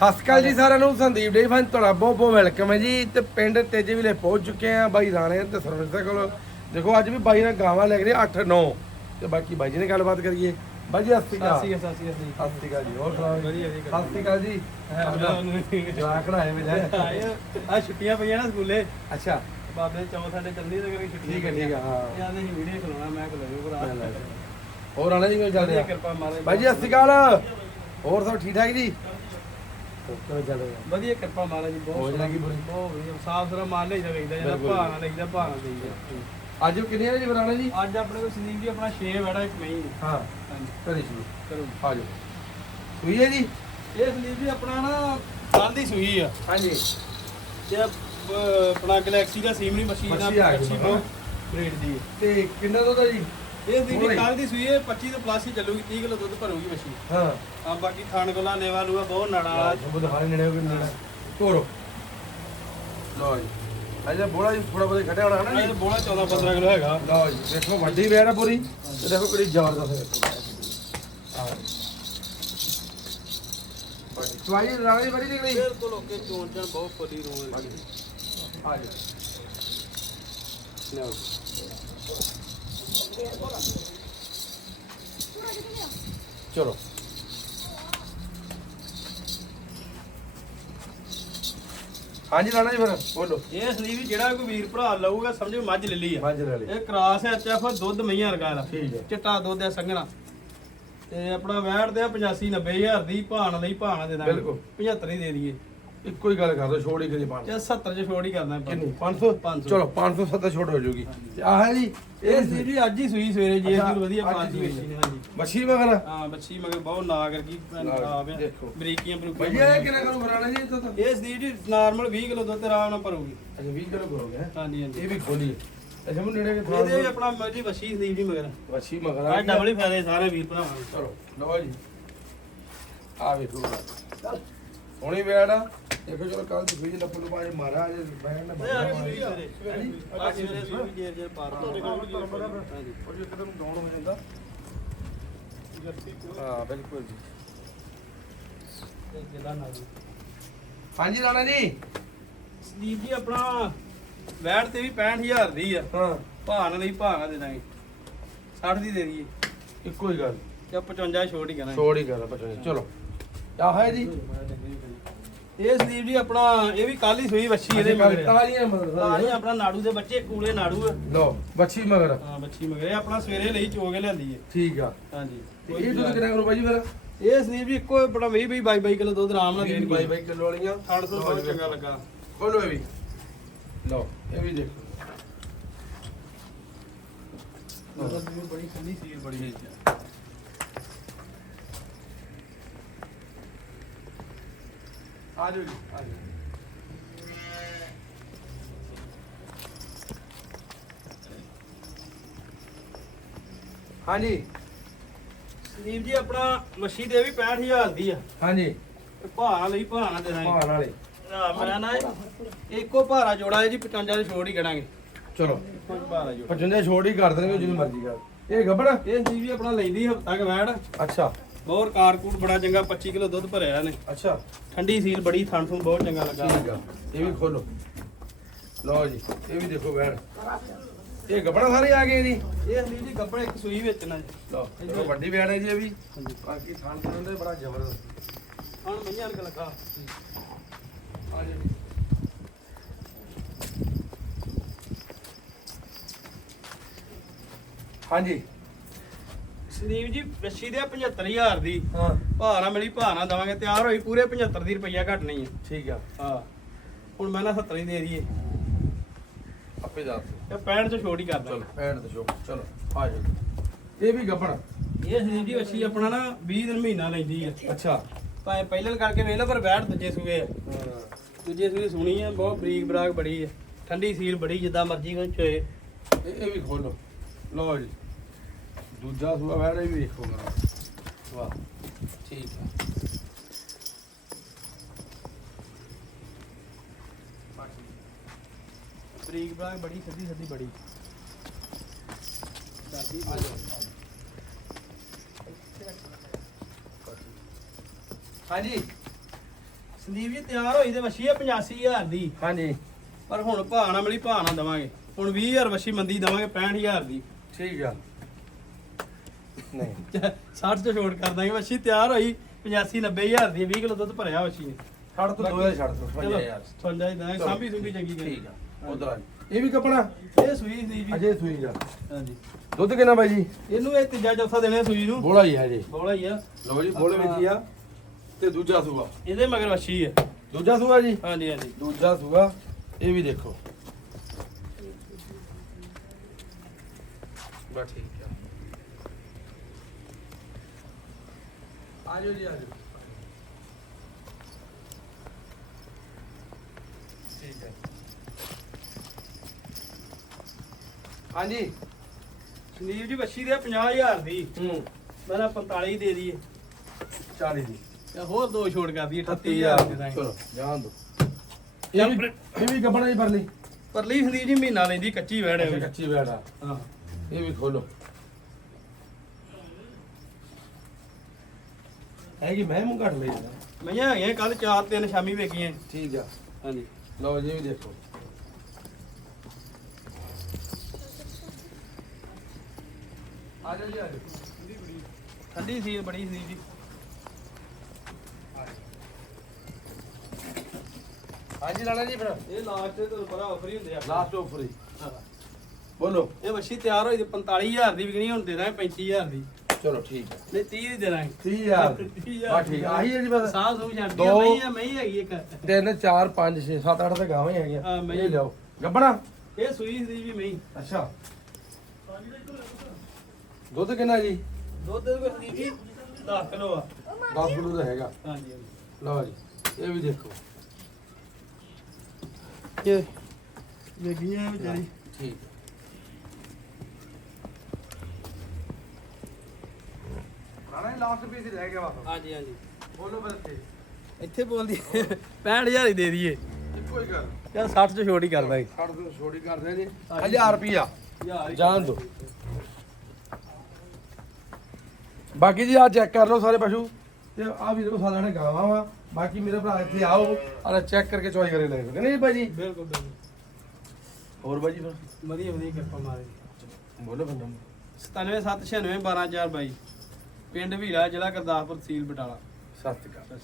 ਸਤਿ ਸ਼੍ਰੀ ਅਕਾਲ ਜੀ ਸਾਰਿਆਂ ਨੂੰ ਸੰਦੀਪ ਡੇ ਫਨ ਤੁਹਾਡਾ ਬਹੁਤ ਬਹੁਤ ਵੈਲਕਮ ਹੈ ਜੀ। ਤੇ ਪਿੰਡ ਤੇਜੇ ਵਿਲੇ ਪਹੁੰਚ ਚੁੱਕੇ ਆ ਬਾਈ ਰਾਣੇ ਤੇ ਸਰਵਿਸ ਕੋਲ। ਦੇਖੋ ਅੱਜ ਵੀ ਬਾਈ ਨਾਲ ਗਾਵਾਂ ਲੈ ਗਏ 8 9 ਤੇ ਬਾਕੀ ਬਾਈ ਜੀ ਨੇ ਗੱਲਬਾਤ ਕਰੀਏ। ਬਾਈ ਜੀ ਸਤਿ ਸ਼੍ਰੀ ਅਕਾਲ। ਸਤਿ ਸ਼੍ਰੀ ਅਕਾਲ ਜੀ ਹੋਰ ਸੁਣਾਓ? ਵਧੀਆ ਜੀ, ਸਤਿ ਸ਼੍ਰੀ ਅਕਾਲ ਜੀ। ਜਵਾਕ ਕਢਾਏ ਮੇਰੇ ਆ। ਛੁੱਟੀਆਂ ਪਈਆਂ ਨਾ ਸਕੂਲੇ। ਅੱਛਾ। ਬਾਬੇ ਚੌਂ ਸਾਡੇ ਚੱਲਦੀ ਤੇ ਕਰੀ ਛੁੱਟੀਆਂ ਠੀਕ ਹੈ, ਠੀਕ ਹੈ, ਹਾਂ। ਯਾਦ ਨਹੀਂ ਵੀਡੀਓ ਖਲਾਉਣਾ ਮੈਂ ਖਲਾਉਂ ਭਰਾ। ਹੋਰ ਆਣਾ ਜੀ ਕੋਈ ਚੱਲ ਵਧੀਆ ਰਿਹਾ ਕਿਰਪਾ ਮਾਰੇ ਬਾਈ ਜੀ ਸਤਿ ਸ਼੍ਰੀ ਅਕਾਲ। ਹੋਰ ਸਭ ਠੀਕ ਠਾਕ ਜੀ? ਚਲੋ ਚੱਲ ਰਿਹਾ ਵਧੀਆ ਕਿਰਪਾ ਮਾਰਾ ਜੀ ਹੋ ਬਹੁਤ ਜਾਣਾ ਕੀ ਬੁਰੀ? ਬਹੁਤ ਵਧੀਆ। ਸਾਫ਼ ਸੁਥਰਾ ਮਾਲ ਲਈਦਾ ਵੇਚਦਾ ਜਿਹੜਾ ਬਿਲਕੁਲ। ਭਾਣਾ ਲਈਦਾ ਭਾਣਾ ਦੇਈਦਾ ਅੱਜ ਕਿੰਨੇ ਜੀ ਬਰਾਣਾ ਜੀ? ਅੱਜ ਆਪਣੇ ਕੋਲ ਸੰਦੀਪ ਜੀ ਆਪਣਾ 6 ਵੜਾ ਇੱਕ ਮਹੀਂ ਹਾਂ। ਹਾਂਜੀ। ਕਰੀ ਸ਼ੁਰੂ। ਕਰੋ। ਆ ਜਾਓ। ਸੂਈ ਹੈ ਜੀ? ਇਹ ਸੰਦੀਪ ਜੀ ਆਪਣਾ ਨਾ ਗਾਂਧੀ ਸੂਈ ਆ। ਹਾਂਜੀ। ਤੇ ਅਹ, ਆਪਣਾ ਗੈਲੈਕਸੀ ਦਾ ਸੀਮਣੀ ਮਸ਼ੀਨ ਮੱਛੀ ਆ ਗਈ ਮੱਛੀ। ਬਹੁਤ ਰੇਟ ਦੀ ਹੈ ਤੇ ਕਿੰਨਾ ਦੁੱਧ ਹੈ ਜੀ? ਇਹ ਦੀ। ਕੱਲ ਦੀ ਸੂਈ ਹੈ 25 ਤੋਂ ਪਲੱਸ ਹੀ ਚੱਲੂਗੀ 30 ਕਿਲੋ ਦੁੱਧ ਭਰੂਗੀ ਮੱਛੀ। ਹਾਂ। ਆ ਬਾਕੀ ਖਾਣ ਕੋਲਾ ਲੇਵਾ ਲੂਆ ਬਹੁਤ ਨੜਾ। ਸ਼ਬਦ ਹਾਰੇ ਨੇੜੇ ਹੋ ਕੇ ਨੇੜੇ। ਤੋਰੋ ਲਓ ਜੀ। ਅਜੇ ਬੋਲਾ ਜੀ ਥੋੜਾ ਬਹੁਤ ਘਟਿਆ ਹੋਣਾ ਨਾ ਇਹ ਬੋਲਾ 14 15 ਕਿਲੋ ਹੈਗਾ। ਲਓ ਜੀ ਦੇਖੋ ਵੱਡੀ ਵੇੜ ਹੈ ਪੂਰੀ। ਤੇ ਦੇਖੋ ਕਿਹੜੀ ਜ਼ਬਰਦਸਤ ਹੈ ਆ ਚਵਾਈ ਰਾਣੀ ਬੜੀ ਨਿਕਲੀ। ਫਿਰ ਤੋਂ ਲੋਕੇ ਚੋਣ ਚਣ ਬਹੁਤ ਫੁੱਲੀ ਰੋਲ ਆ ਜਾ। ਲਓ ਚਲੋ। ਹਾਂਜੀ ਰਾਣਾ ਜੀ ਫਿਰ ਬੋਲੋ। ਇਹ ਜੀ ਜਿਹੜਾ ਕੋਈ ਵੀਰ ਭਰਾ ਲਊਗਾ ਸਮਝੋ ਮੱਝ ਲੈ ਲਈ ਆ। ਮੱਝ ਲੈ ਲਈ। ਇਹ ਕਰਾਸ ਹੈ ਐਚਐਫ ਦੁੱਧ ਮਈਆਂ ਰਗਾ ਦਾ ਠੀਕ ਹੈ। ਚਿੱਟਾ ਦੁੱਧ ਹੈ ਸੰਘਣਾ। ਤੇ ਆਪਣਾ ਵੈਟ ਦੇ 85 90000 ਦੀ ਭਾਣ ਲਈ ਭਾਣ ਦੇ ਦਾਂਗੇ। ਬਿਲਕੁਲ। 75 ਹੀ ਦੇ ਦਈਏ। ਇੱਕੋ ਹੀ ਗੱਲ ਕਰ ਦੋ ਛੋੜ ਹੀ ਕਰੀ ਪਾਣ ਤੇ 70 ਚ ਛੋੜ ਹੀ ਕਰਨਾ ਆਪਾਂ। ਕਿੰਨੀ? 500 500 ਚਲੋ 570 ਛੋੜ ਹੋ ਜਾਊਗੀ। ਤੇ ਆਹ ਹੈ ਜੀ ਇਹ ਸੰਦੀਪ ਜੀ ਅੱਜ ਹੀ ਸੂਈ ਸਵੇਰੇ ਜੀ ਅੱਛਾ, ਇਹ ਵਧੀਆ ਅੱਜ ਪਾਜੀ ਸੂਈ ਵੇਚੀ ਨੇ ਹਾਂਜੀ ਮੱਛੀ ਵਗੈਰਾ ਹਾਂ ਬੱਚੀ ਮਗਰ ਬਹੁਤ ਨਾਗਰ ਕੀ ਆ ਦੇਖੋ। ਬਰੀਕੀਆਂ ਬਰੂਕੀਆਂ ਭਈਆ ਇਹ ਕਿੰਨਾ ਕਰੂ ਬਰਾਣਾ ਜੀ ਇਹ ਤਾਂ? ਇਹ ਸੰਦੀਪ ਜੀ ਨਾਰਮਲ 20 ਕਿਲੋ ਦੁੱਧ ਆਰਾਮ ਨਾਲ ਭਰੂਗੀ। ਅੱਛਾ 20 ਕਿਲੋ ਕਰੋਗੇ ਹੈਂ? ਹਾਂਜੀ ਹਾਂਜੀ। ਇਹ ਵੀ ਖੋਲੀ ਅੱਛਾ ਮੈਨੂੰ ਨੇੜੇ ਕੇ ਇਹਦੇ ਵੀ ਆਪਣਾ ਮਰਜ਼ੀ ਵਸੀ ਸੰਦੀਪ ਜੀ ਮਗਰ। ਮੱਛੀ ਮਗਰ ਆ ਆ ਡਬਲ ਹੀ। ਫਾਇਦੇ ਸਾਰੇ ਵੀਰ ਭਰਾਵਾਂ ਨੂੰ ਚਲੋ ਲਓ ਜੀ। ਆ ਵੇਖੋ। ਹੁਣੀ ਵੇੜਾ ਦੇਖੋ ਚਲੋ ਕੱਲ ਫੀਜ ਲੱਪੂ ਨੂੰ ਬਾਰੇ ਮਾਰਾ ਅੱਜ ਬੈਣ ਨਾ ਇਹ ਆ ਗਈ ਸੂਈ ਸਵੇਰੇ ਉਹ ਜੇ ਡਾਊਨ ਹੋ ਜਾਂਦਾ। ਹਾਂ ਬਿਲਕੁਲ ਜੀ। ਹਾਂਜੀ ਰਾਣਾ ਜੀ। ਸੰਦੀਪ ਜੀ ਆਪਣਾ ਵੈਟ ਤੇ ਵੀ 65000 ਦੀ ਆ। ਹਾਂ। ਭਾਣ ਲਈ ਭਾਣਾ ਦੇ ਦਾਂਗੇ। 60 ਦੀ ਦੇ ਦਈਏ। ਇੱਕੋ ਹੀ ਗੱਲ। ਜਾਂ 55 ਛੋੜ ਹੀ ਕਰਾਂਗੇ। ਛੋੜ ਹੀ ਕਰ ਚਲੋ। ਆ ਹੈ ਜੀ। ਇਹ ਸੰਦੀਪ ਜੀ ਆਪਣਾ ਇਹ ਵੀ ਕੱਲ ਹੀ ਸੂਈ ਵੱਛੀ ਇਹਦੇ ਮਗਰ। ਤਾਲੀਆਂ ਮਗਰ ਤਾਲੀਆਂ ਆਪਣਾ ਨਾੜੂ ਦੇ ਬੱਚੇ ਕੂਲੇ ਨਾੜੂ ਆ। ਲਓ ਬੱਚੀ ਮਗਰ। ਹਾਂ ਬੱਚੀ ਮਗਰ। ਇਹ ਆਪਣਾ ਸਵੇਰੇ ਲਈ ਚੋ ਕੇ ਲਿਆਂਦੀ ਹੈ ਠੀਕ ਆ। ਹਾਂਜੀ। ਤੇ ਇਹ ਦੁੱਧ ਕਿੰਨਾ ਕਰੋ ਭਾਜੀ ਫਿਰ? ਇਹ ਸੰਦੀਪ ਜੀ ਇੱਕੋ ਬੜਾ 20 20 22 22 ਕਿਲੋ ਦੁੱਧ ਆਰਾਮ ਨਾਲ ਬਾਈ ਦੇਣਗੇ ਬਾਈ ਕਿਲੋ ਵਾਲੀਆਂ। ਖਾਣ ਤੋਂ ਬਹੁਤ ਚੰਗਾ ਲੱਗਾ। ਖੋਲੋ ਇਹ ਵੀ। ਲਓ ਇਹ ਵੀ ਦੇਖੋ। ਬੜੀ ਠੰਡੀ ਸੀਰ ਬੜੀ। ਹੈ ਆ ਜਾਓ ਜੀ ਆ ਜਾਓ ਹਾਂਜੀ। ਸੰਦੀਪ ਜੀ ਆਪਣਾ ਮੱਛੀ ਦੇ ਵੀ 65000 ਦੀ ਆ। ਹਾਂਜੀ। ਤੇ ਭਾਅ ਲਈ ਭਾਅ ਨਾ ਦੇ ਦਾਂਗੇ ਭਾਣ ਵਾਲੇ ਆ ਮੈਂ ਨਾ ਇੱਕੋ ਭਾਰਾ ਜੋੜਾ ਹੈ ਜੀ 55 ਦੇ ਛੋੜ ਹੀ ਕਰਾਂਗੇ। ਚਲੋ। ਹੀ ਭਾਰਾ ਜੋੜਾ। 55 ਛੋੜ ਹੀ ਕਰ ਦੇਣਗੇ ਜਿੰਨੀ ਮਰਜ਼ੀ ਕਰ। ਇਹ ਗੱਬੜ? ਇਹ ਸੰਦੀਪ ਜੀ ਆਪਣਾ ਲੈਂਦੀ ਹਫਤਾ ਕ ਵੈੜ ਅੱਛਾ। ਬਹੁਤ ਕਾਰਕੂਟ ਬੜਾ ਚੰਗਾ 25 ਕਿਲੋ ਦੁੱਧ ਭਰਿਆ ਨੇ ਅੱਛਾ। ਠੰਡੀ ਸੀਲ ਬੜੀ ਥਣ ਥਣ ਬਹੁਤ ਚੰਗਾ ਲੱਗਾ। ਇਹ ਵੀ ਖੋਲੋ। ਲਓ ਜੀ ਇਹ ਵੀ ਦੇਖੋ ਬੈਣ ਇਹ ਗੱਬੜਾ ਸਾਰੇ ਆ ਗਏ ਜੀ। ਇਹ ਸੰਦੀਪ ਜੀ ਕੱਪੜੇ ਇੱਕ ਸੂਈ ਵਿੱਚ ਨਾ ਲਓ ਇਹ ਵੱਡੀ ਬੈਣ ਹੈ ਜੀ ਇਹ ਵੀ। ਬਾਕੀ ਥਾਣ ਥਣ ਦੇ ਬੜਾ ਜ਼ਬਰਦਸਤ। ਹੁਣ ਮਈਆਂ ਰਕ ਲੱਗਾ। ਆ ਜੀ। ਹਾਂਜੀ। ਸੰਦੀਪ ਜੀ ਬੱਛੀ ਦੇ 75000 ਦੀ। ਹਾਂ। ਭਾਰਾ ਮਿਲੀ ਭਾਰਾ ਦਵਾਂਗੇ ਤਿਆਰ ਹੋਈ ਪੂਰੇ 75 ਦੀ ਰੁਪਈਆ ਘੱਟ ਨਹੀਂ ਹੈ। ਠੀਕ ਆ। ਹਾਂ। ਹੁਣ ਮੈਂ ਨਾ 70 ਹੀ ਦੇ ਦਈਏ। ਆਪੇ ਜਾ ਤੇ। 65 ਚ ਛੋੜ ਹੀ ਕਰ ਚਲੋ ਦਾਂਗੇ ਪੈਣ ਤੇ ਸ਼ੋ ਚਲੋ ਆ ਜਾਓ। ਇਹ ਵੀ ਗੱਬੜ ਇਹ ਸੰਦੀਪ ਜੀ ਬੱਛੀ ਆਪਣਾ ਨਾ 20 ਦਿਨ ਮਹੀਨਾ ਲੈਂਦੀ ਹੈ ਅੱਛਾ। ਭਾਵੇਂ ਪਹਿਲਾਂ ਕਰਕੇ ਵੇਖ ਲਓ ਪਰ ਬੈਠ ਦੂਜੇ ਸੂਏ ਆ। ਹਾਂ। ਦੂਜੇ ਸੂਏ ਸੁਣੀ ਹੈ ਬਹੁਤ ਬਰੀਕ ਬਰਾਕ ਬੜੀ ਹੈ ਠੰਡੀ ਸੀਲ ਬੜੀ ਜਿੱਦਾਂ ਮਰਜ਼ੀ ਕੋਈ ਚੋਏ ਇਹ ਇਹ ਵੀ ਖੋਲੋ। ਲਓ ਜੀ। ਦੂਜਾ ਸੂਆ ਵੈੜਾ ਵੀ ਵੇਖੋ ਮਰਾ ਵਾਹ। ਠੀਕ ਆ। ਬਰੀਕ ਬਰਾਕ ਬੜੀ ਸਿੱਧੀ ਸਿੱਧੀ ਬੜੀ। ਆ। ਜਾਓ ਹਾਂਜੀ। ਸੰਦੀਪ ਜੀ ਤਿਆਰ ਹੋਈ ਤੇ ਵਸ਼ੀ ਆ 85000 ਦੀ। ਹਾਂਜੀ। ਪਰ ਹੁਣ ਭਾਅ ਨਾ ਮਿਲੀ ਭਾਅ ਨਾ ਦਵਾਂਗੇ। ਹੁਣ 20000 ਵਸ਼ੀ ਮੰਦੀ ਦਵਾਂਗੇ 65000 ਦੀ। ਠੀਕ ਆ। ਨਹੀਂ। 60 ਤੋਂ ਛੋੜ ਕਰ ਦਾਂਗੇ। ਵਸ਼ੀ ਤਿਆਰ ਹੋਈ 85 90000 ਦੀ 20 ਕਿਲੋ ਦੁੱਧ ਭਰਿਆ ਵਸ਼ੀ ਨੇ। ਛੱਡ ਤੋਂ 2000 ਛੱਡ ਤੋਂ ਚਲੋ 5000 ਸੁਣ ਜਾਈ ਦਾਂਗੇ ਚਲੋ। ਸਾਂਭੀ ਸੁੰਭੀ ਚੰਗੀ ਕਰੀ ਠੀਕ ਆ ਉਧਰ ਆ ਜੀ। ਇਹ ਵੀ ਕਪੜਾ? ਇਹ ਸੂਈ ਸੰਦੀਪ ਜੀ। ਅਜੇ ਸੂਈ ਜਾ ਹਾਂਜੀ। ਦੁੱਧ ਕਿੰਨਾ ਬਾਈ ਜੀ? ਇਹਨੂੰ ਇਹ ਤੀਜਾ ਚੌਥਾ ਦੇਣਾ ਸੂਈ ਨੂੰ। ਬੋਲਾ ਹੀ ਹੈ ਜੀ ਬੋਲਾ ਹੀ ਆ। ਲਓ ਜੀ ਬੋਲੇ ਵਿੱਚ ਹੀ ਆ। ਤੇ ਦੂਜਾ ਸੂਆ। ਇਹਦੇ ਮਗਰ ਵਸ਼ੀ ਆ। ਦੂਜਾ ਸੂਆ ਜੀ? ਹਾਂਜੀ ਹਾਂਜੀ। ਦੂਜਾ ਸੂਆ। ਇਹ ਵੀ ਦੇਖੋ। ਠੀਕ ਆ ਆਜੋ ਜੀ ਆਜੋ। ਠੀਕ ਹੈ। ਹਾਂਜੀ। ਸੰਦੀਪ ਜੀ ਵਸ਼ੀ ਦੇ 50000 ਦੀ। ਹੂੰ। ਮੈਂ ਨਾ 45 ਦੇ ਦਈਏ। 40 ਦੀ। ਤੇ ਹੋਰ ਦੋ ਛੋੜ ਕਰ ਦਈਏ 38000 ਦੇ ਦਾਂਗੇ। ਚਲੋ ਜਾਣ ਦੋ। ਇਹ ਵੀ ਇਹ ਵੀ ਗੱਬਣਾ ਹੀ ਪਰ ਲਈ ਪਰਲੀ ਸੰਦੀਪ ਜੀ ਮਹੀਨਾ ਲੈਂਦੀ ਕੱਚੀ ਵੈੜ ਹੈ ਕੱਚੀ ਬੈਠਾ ਹਾਂ। ਇਹ ਵੀ ਖੋਲੋ। ਹੈ ਕਿ ਮੈਂ ਮੂੰਹ ਘੱਟ ਲਈ ਜਾਂਦਾ ਮਈਆਂ ਹੈਗੀਆਂ ਕੱਲ 4 3 ਸ਼ਾਮੀ ਵੇਖੀਆਂ। ਠੀਕ ਆ। ਹਾਂਜੀ ਲਓ ਜੀ ਵੀ ਦੇਖੋ। ਆ ਜਾਓ ਜੀ ਆ ਜਾਓ। ਠੰਡੀ ਸੀ ਬੜੀ ਸੰਦੀਪ ਜੀ। ਹਾਂਜੀ ਲਾਣਾ ਜੀ ਫਿਰ। ਇਹ ਲਾਸਟ ਤੇ ਤੁਹਾਨੂੰ ਪਤਾ ਆਫਰ ਹੀ ਹੁੰਦੇ ਆ। ਲਾਸਟ ਆਫਰ ਹੀ। ਬੋਲੋ। ਇਹ ਵਸ਼ੀ ਤਿਆਰ ਹੋਈ ਤੇ 45000 ਦੀ ਵਿਕਣੀ ਹੁਣ ਦੇ ਦਾਂਗੇ 35000 ਦੀ। ਚਲੋ ਠੀਕ ਹੈ। ਨਹੀਂ 30 ਦੀ ਦੇ। ਦਾਂਗੇ 30000 30000 ਬਾ ਠੀਕ ਆ। ਆਹੀ ਹੈ ਜੀ ਬਸ। ਸਾਹ ਸੂਹ ਛੱਡ ਦੋ- ਦਿਆ ਮਈ ਆ ਮਈ ਹੈਗੀ ਇੱਕ। ਤਿੰਨ ਚਾਰ ਪੰਜ ਛੇ ਸੱਤ ਅੱਠ ਤੇ ਗਾਵਾਂ ਹੀ ਹੈਗੀਆਂ। ਹਾਂ, ਮੈਂ- ਇਹ ਲਿਆਓ। ਗੱਬਣਾ? ਇਹ ਸੂਈ ਸੰਦੀਪ ਜੀ ਮਈ ਅੱਛਾ। ਦੁੱਧ ਕਿੰਨਾ ਜੀ? ਦੁੱਧ ਦੇ ਕੋਈ ਸੰਦੀਪ ਜੀ 10 ਕਿਲੋ ਆ। 10 ਕਿਲੋ ਦਾ ਹੈਗਾ। ਹਾਂਜੀ ਹਾਂਜੀ। ਲਓ ਜੀ ਇਹ ਵੀ ਦੇਖੋ। ਇਹ ਵੇਖੀਆਂ ਵਿਚਾਰੀ ਠੀਕ। ਲਾਸਟ ਪੀਸ ਹੀ ਰਹਿ ਗਿਆ ਵਾ ਹਾਂਜੀ ਹਾਂਜੀ। ਬੋਲੋ ਬਸ ਤੇ ਇੱਥੇ ਬੋਲਦੀ 65000 ਹੀ ਦੇ ਦਈਏ। ਇੱਕੋ ਹੀ ਗੱਲ। ਯਾਰ 60 ਚ ਛੋੜ ਹੀ ਕਰ ਦਾਂਗੇ ਛੱਡ ਦੋ ਛੋੜੀ ਕਰਦੇ ਜੀ 1000 ਰੁਪਿਆ ਜਾਣ ਦੋ। ਬਾਕੀ ਜੀ ਆ ਚੈੱਕ ਕਰ ਲਓ ਸਾਰੇ ਪਸ਼ੂ। ਤੇ ਆ ਵੀ ਦੇਖੋ ਸਾਡਾ ਨੇ ਗਾਵਾਂ ਵਾ। ਬਾਕੀ ਮੇਰੇ ਭਰਾ ਇੱਥੇ ਆਓ ਆ ਚੈੱਕ ਕਰਕੇ ਚੋਈ ਕਰੇ ਲੈ ਸਕਦੇ ਨਹੀਂ ਭਾਜੀ? ਬਿਲਕੁਲ ਬਿਲਕੁਲ। ਹੋਰ ਭਾਜੀ ਫਿਰ? ਵਧੀਆ ਵਧੀਆ ਕਿਰਪਾ ਮਾਰੇ। ਬੋਲੋ ਬੰਦਾ 97796 12422 ਪਿੰਡ ਵੀਰਾ ਜ਼ਿਲ੍ਹਾ ਗੁਰਦਾਸਪੁਰ ਤਹਿਸੀਲ ਬਟਾਲਾ। ਸਤਿ ਸ਼੍ਰੀ ਅਕਾਲ।